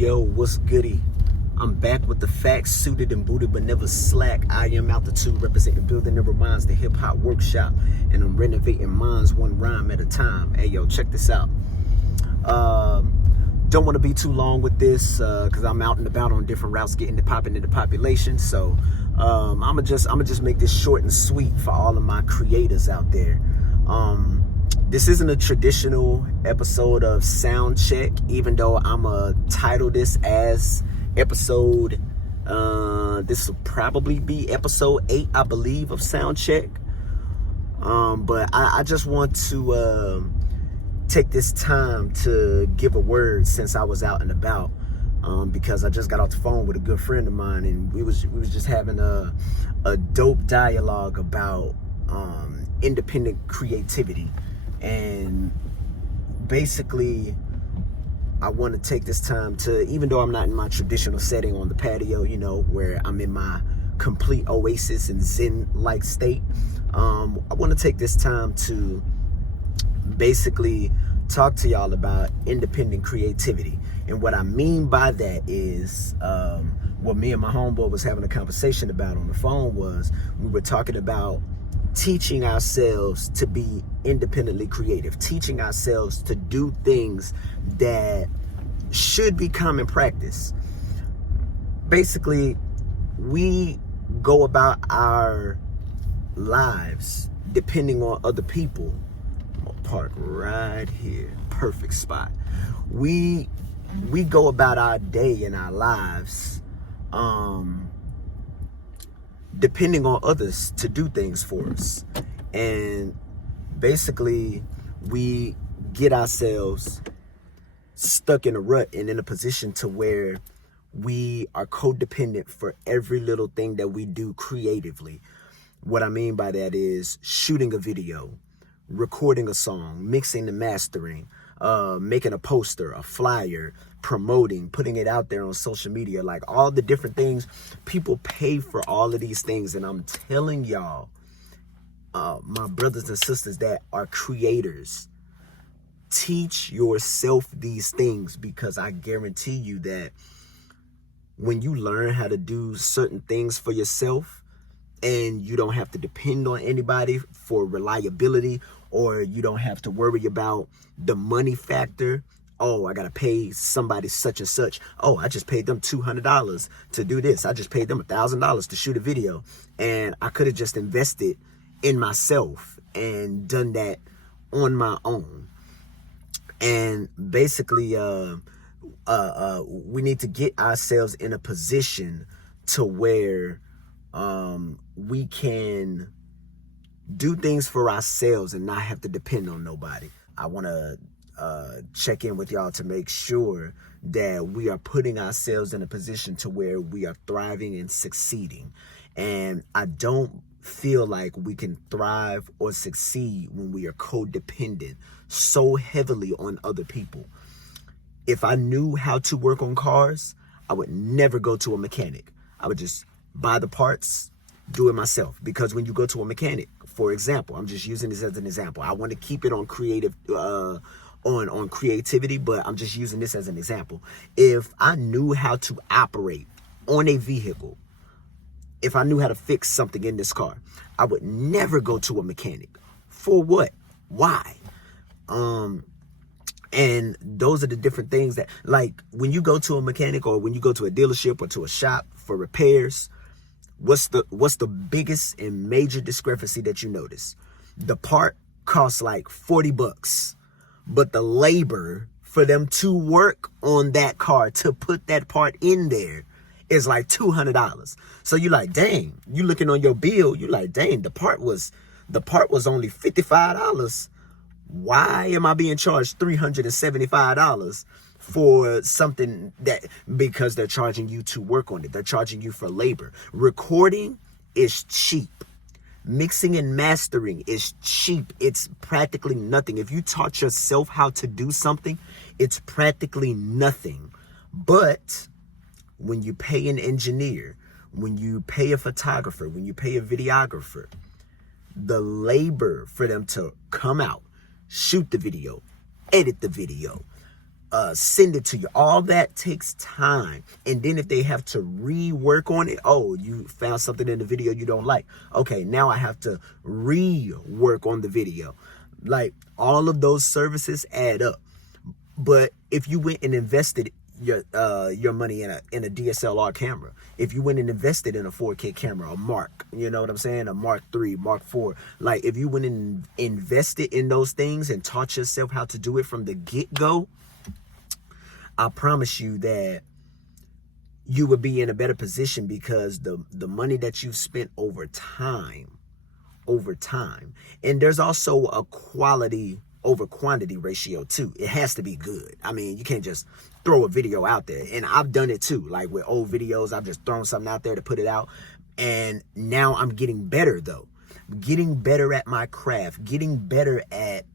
Yo, what's goody? I'm back with the facts, suited and booted but never slack. I am Altitude, representing Building Never Minds, the hip hop workshop, and I'm renovating minds one rhyme at a time. Hey yo, check this out. Don't want to be too long with this because I'm out and about on different routes, getting to popping into population. So I'ma just make this short and sweet for all of my creators out there. This isn't a traditional episode of SoundCheck, even though I'ma title this as episode, this will probably be episode 8, I believe, of SoundCheck. But I just want to take this time to give a word since I was out and about, because I just got off the phone with a good friend of mine, and we was just having a dope dialogue about independent creativity. And basically, I want to take this time to, even though I'm not in my traditional setting on the patio, you know, where I'm in my complete oasis and zen-like state, I want to take this time to basically talk to y'all about independent creativity. And what I mean by that is, what me and my homeboy was having a conversation about on the phone was, we were talking about teaching ourselves to be independently creative, teaching ourselves to do things that should be common practice. Basically, we go about our lives depending on other people. I'm gonna park right here, perfect spot. We go about our day and our lives depending on others to do things for us. And basically, we get ourselves stuck in a rut and in a position to where we are codependent for every little thing that we do creatively. What I mean by that is shooting a video, recording a song, mixing and mastering, making a poster, a flyer, promoting, putting it out there on social media, like all the different things. People pay for all of these things, and I'm telling y'all, my brothers and sisters that are creators, teach yourself these things, because I guarantee you that when you learn how to do certain things for yourself, and you don't have to depend on anybody for reliability, or you don't have to worry about the money factor. Oh, I got to pay somebody such and such. Oh, I just paid them $200 to do this. I just paid them $1,000 to shoot a video. And I could have just invested in myself and done that on my own. And basically, we need to get ourselves in a position to where we can do things for ourselves and not have to depend on nobody. I want to check in with y'all to make sure that we are putting ourselves in a position to where we are thriving and succeeding. And I don't feel like we can thrive or succeed when we are codependent so heavily on other people. If I knew how to work on cars, I would never go to a mechanic. I would just buy the parts, do it myself. Because when you go to a mechanic, for example, I'm just using this as an example. I want to keep it on creative, on creativity, but I'm just using this as an example. If I knew how to operate on a vehicle, if I knew how to fix something in this car, I would never go to a mechanic. For what? Why? And those are the different things that, like, when you go to a mechanic or when you go to a dealership or to a shop for repairs, what's the biggest and major discrepancy that you notice? The part costs like $40, but the labor for them to work on that car, to put that part in there, is like $200. So you're like, dang, you looking on your bill, you're like, dang, the part was only $55. Why am I being charged $375 for something that, because they're charging you to work on it. They're charging you for labor. Recording is cheap. Mixing and mastering is cheap. It's practically nothing. If you taught yourself how to do something, it's practically nothing. But when you pay an engineer, when you pay a photographer, when you pay a videographer, the labor for them to come out, shoot the video, edit the video, send it to you. All that takes time. And then if they have to rework on it, oh, you found something in the video you don't like. Okay, now I have to rework on the video. Like, all of those services add up. But if you went and invested your money in a DSLR camera, if you went and invested in a 4K camera, a Mark, you know what I'm saying, a Mark 3, Mark 4, like if you went and invested in those things and taught yourself how to do it from the get-go, I promise you that you would be in a better position, because the money that you've spent over time, and there's also a quality over quantity ratio too. It has to be good. I mean, you can't just throw a video out there. And I've done it too. Like with old videos, I've just thrown something out there to put it out. And now I'm getting better though. Getting better at my craft, getting better at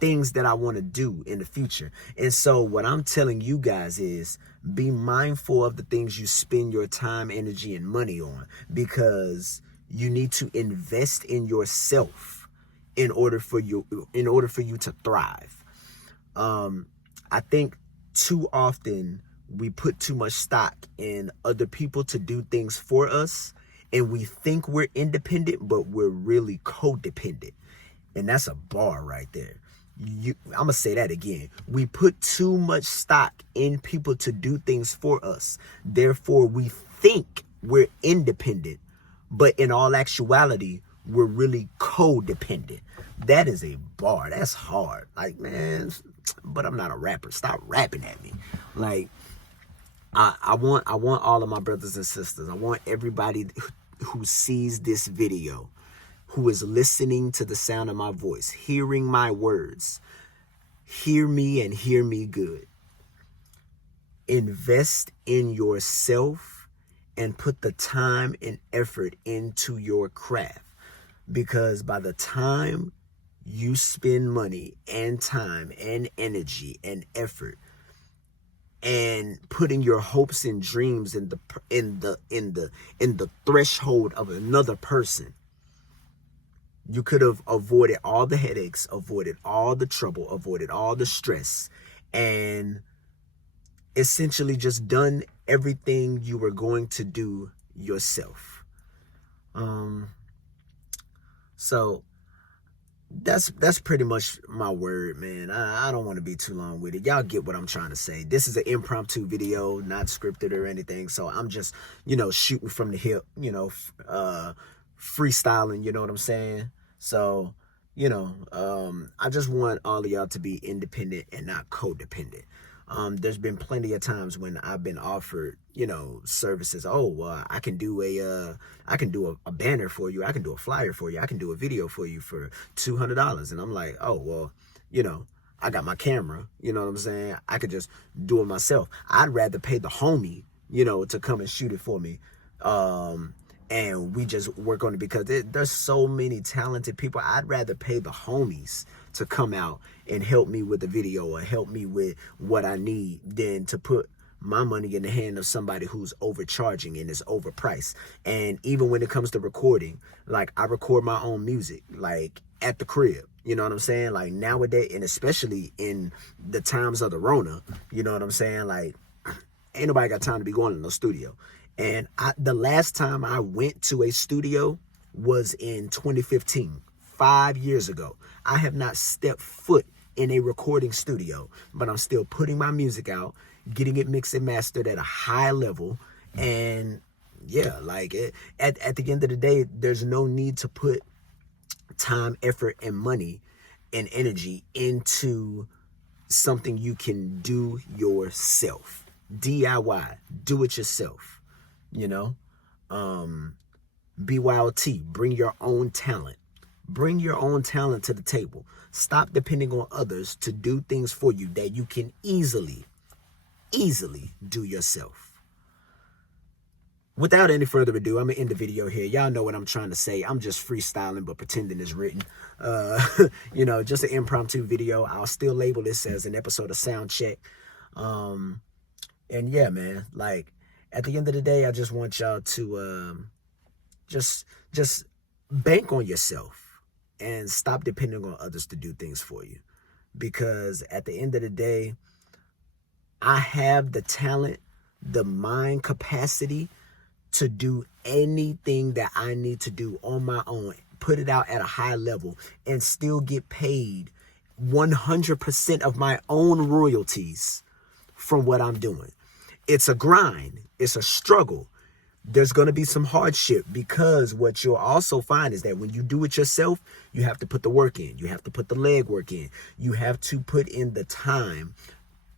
things that I want to do in the future. And so what I'm telling you guys is, be mindful of the things you spend your time, energy, and money on, because you need to invest in yourself in order for you to thrive. I think too often we put too much stock in other people to do things for us, and we think we're independent, but we're really codependent. And that's a bar right there. I'm gonna say that again. We put too much stock in people to do things for us. Therefore, we think we're independent, but in all actuality, we're really codependent. That is a bar. That's hard. Like, man, but I'm not a rapper. Stop rapping at me. Like, I want all of my brothers and sisters. I want everybody who sees this video, who is listening to the sound of my voice, hearing my words, hear me and hear me good. Invest in yourself and put the time and effort into your craft. Because by the time you spend money and time and energy and effort and putting your hopes and dreams in the threshold of another person, you could have avoided all the headaches, avoided all the trouble, avoided all the stress, and essentially just done everything you were going to do yourself. So that's pretty much my word, man. I don't want to be too long with it. Y'all get what I'm trying to say. This is an impromptu video, not scripted or anything. So I'm just, shooting from the hip, freestyling, you know what I'm saying? So, I just want all of y'all to be independent and not codependent. There's been plenty of times when I've been offered, services. Oh, I can do a banner for you. I can do a flyer for you. I can do a video for you for $200. And I'm like, oh, well, I got my camera. You know what I'm saying? I could just do it myself. I'd rather pay the homie, to come and shoot it for me. And we just work on it, because there's so many talented people. I'd rather pay the homies to come out and help me with the video or help me with what I need than to put my money in the hand of somebody who's overcharging and is overpriced. And even when it comes to recording, like, I record my own music, like, at the crib. You know what I'm saying? Like, nowadays, and especially in the times of the Rona, you know what I'm saying? Like, ain't nobody got time to be going to no studio. And the last time I went to a studio was in 2015, 5 years ago. I have not stepped foot in a recording studio, but I'm still putting my music out, getting it mixed and mastered at a high level. And yeah, like, at the end of the day, there's no need to put time, effort, and money and energy into something you can do yourself. DIY, do it yourself. BYOT, bring your own talent. Bring your own talent to the table. Stop depending on others to do things for you that you can easily do yourself. Without any further ado, I'm going to end the video here. Y'all know what I'm trying to say. I'm just freestyling, but pretending it's written. Just an impromptu video. I'll still label this as an episode of SoundCheck. And yeah, man, like, at the end of the day, I just want y'all to just bank on yourself and stop depending on others to do things for you. because at the end of the day, I have the talent, the mind capacity to do anything that I need to do on my own, put it out at a high level, and still get paid 100% of my own royalties from what I'm doing. It's a grind. It's a struggle. There's going to be some hardship, because what you'll also find is that when you do it yourself, you have to put the work in. You have to put the leg work in. You have to put in the time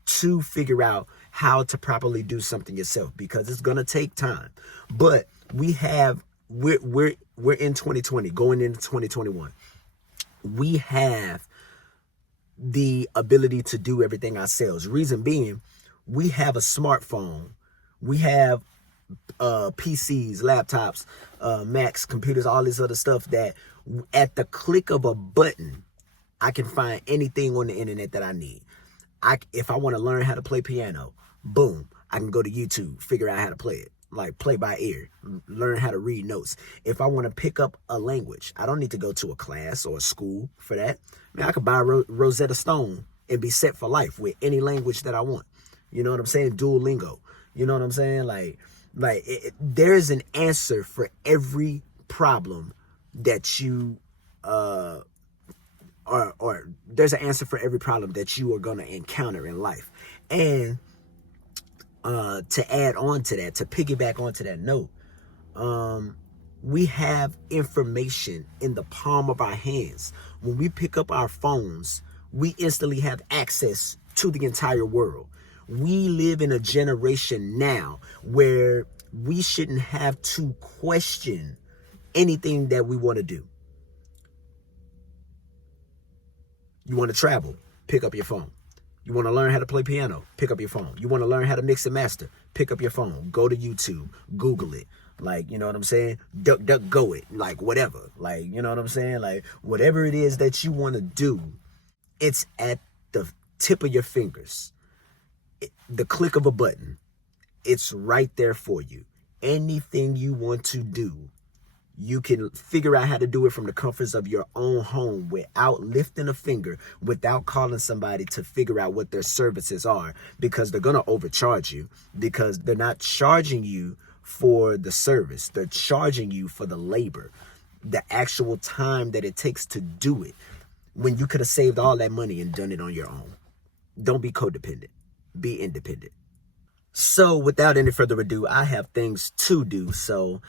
to figure out how to properly do something yourself, because it's going to take time. But we're in 2020, going into 2021. We have the ability to do everything ourselves. Reason being, we have a smartphone. We have PCs, laptops, Macs, computers, all this other stuff that at the click of a button, I can find anything on the internet that I need. If I want to learn how to play piano, boom, I can go to YouTube, figure out how to play it, like play by ear, learn how to read notes. If I want to pick up a language, I don't need to go to a class or a school for that. Man, I could buy Rosetta Stone and be set for life with any language that I want. You know what I'm saying? Duolingo. You know what I'm saying? There's an answer for every problem that you or there's an answer for every problem that you are going to encounter in life. And to add on to that, to piggyback onto that note, we have information in the palm of our hands. When we pick up our phones, we instantly have access to the entire world. We live in a generation now where we shouldn't have to question anything that we want to do. You want to travel, pick up your phone. You want to learn how to play piano, pick up your phone. You want to learn how to mix and master, pick up your phone. Go to YouTube, Google it. Like, you know what I'm saying? Duck, go it. Like, whatever. Like, you know what I'm saying? Like, whatever it is that you want to do, it's at the tip of your fingers. The click of a button. It's right there for you. Anything you want to do, you can figure out how to do it from the comforts of your own home without lifting a finger, without calling somebody to figure out what their services are, because they're going to overcharge you, because they're not charging you for the service. They're charging you for the labor, the actual time that it takes to do it, when you could have saved all that money and done it on your own. Don't be codependent. Be independent. So without any further ado, I have things to do. So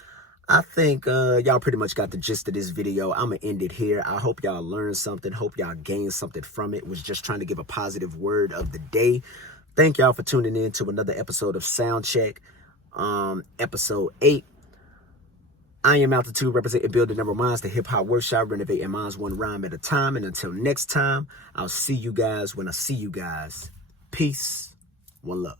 I think y'all pretty much got the gist of this video. I'm going to end it here. I hope y'all learned something. Hope y'all gained something from it. Was just trying to give a positive word of the day. Thank y'all for tuning in to another episode of SoundCheck, episode 8. I am Altitude, representing Building Number Minds, the hip-hop workshop, renovating minds one rhyme at a time. And until next time, I'll see you guys when I see you guys. Peace. One love.